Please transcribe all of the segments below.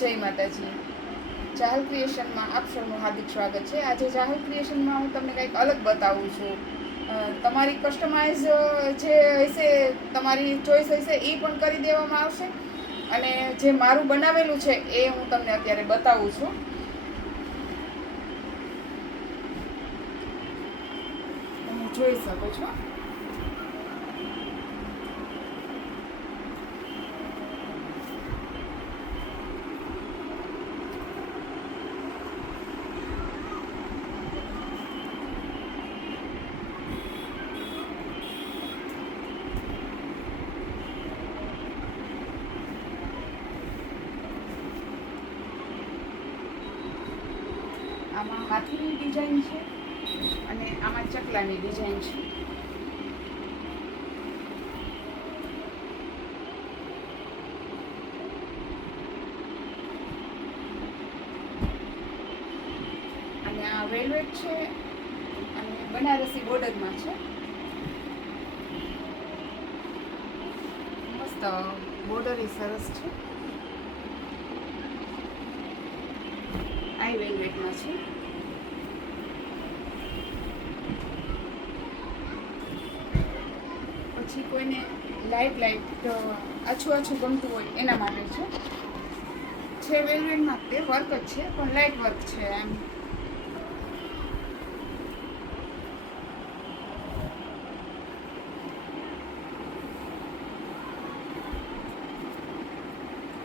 જય માતાજી. ચાહલ ક્રિએશનમાં આપ સૌનું હાર્દિક સ્વાગત છે. આજે ચાહલ ક્રિએશનમાં હું તમને કંઈક અલગ બતાવું છું. તમારી કસ્ટમાઇઝ જે હશે, તમારી ચોઈસ હશે એ પણ કરી દેવામાં આવશે, અને જે મારું બનાવેલું છે એ હું તમને અત્યારે બતાવું છું. તમે જોઈ શકો છો. આમાં હાથીની ડિઝાઇન છે અને આમાં ચકલાની ડિઝાઇન છે. અને આ વેલ્વેટ છે અને બનારસી બોર્ડરમાં છે. મસ્ત બોર્ડર એ સરસ છે. આ વેલ્વેટમાં છે. પછી કોઈને લાઇટ આછું ગમતું હોય એના માટે છે વેલ્વેટમાં. તે વર્ક જ છે પણ લાઇટ વર્ક છે. એમ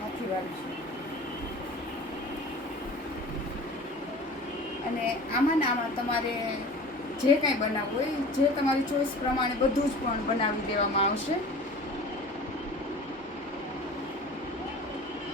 હાથીવાળું છે. અને આમાં તમારે જે કાંઈ બનાવવું હોય, જે તમારી ચોઈસ પ્રમાણે બધું જ પણ બનાવી દેવામાં આવશે.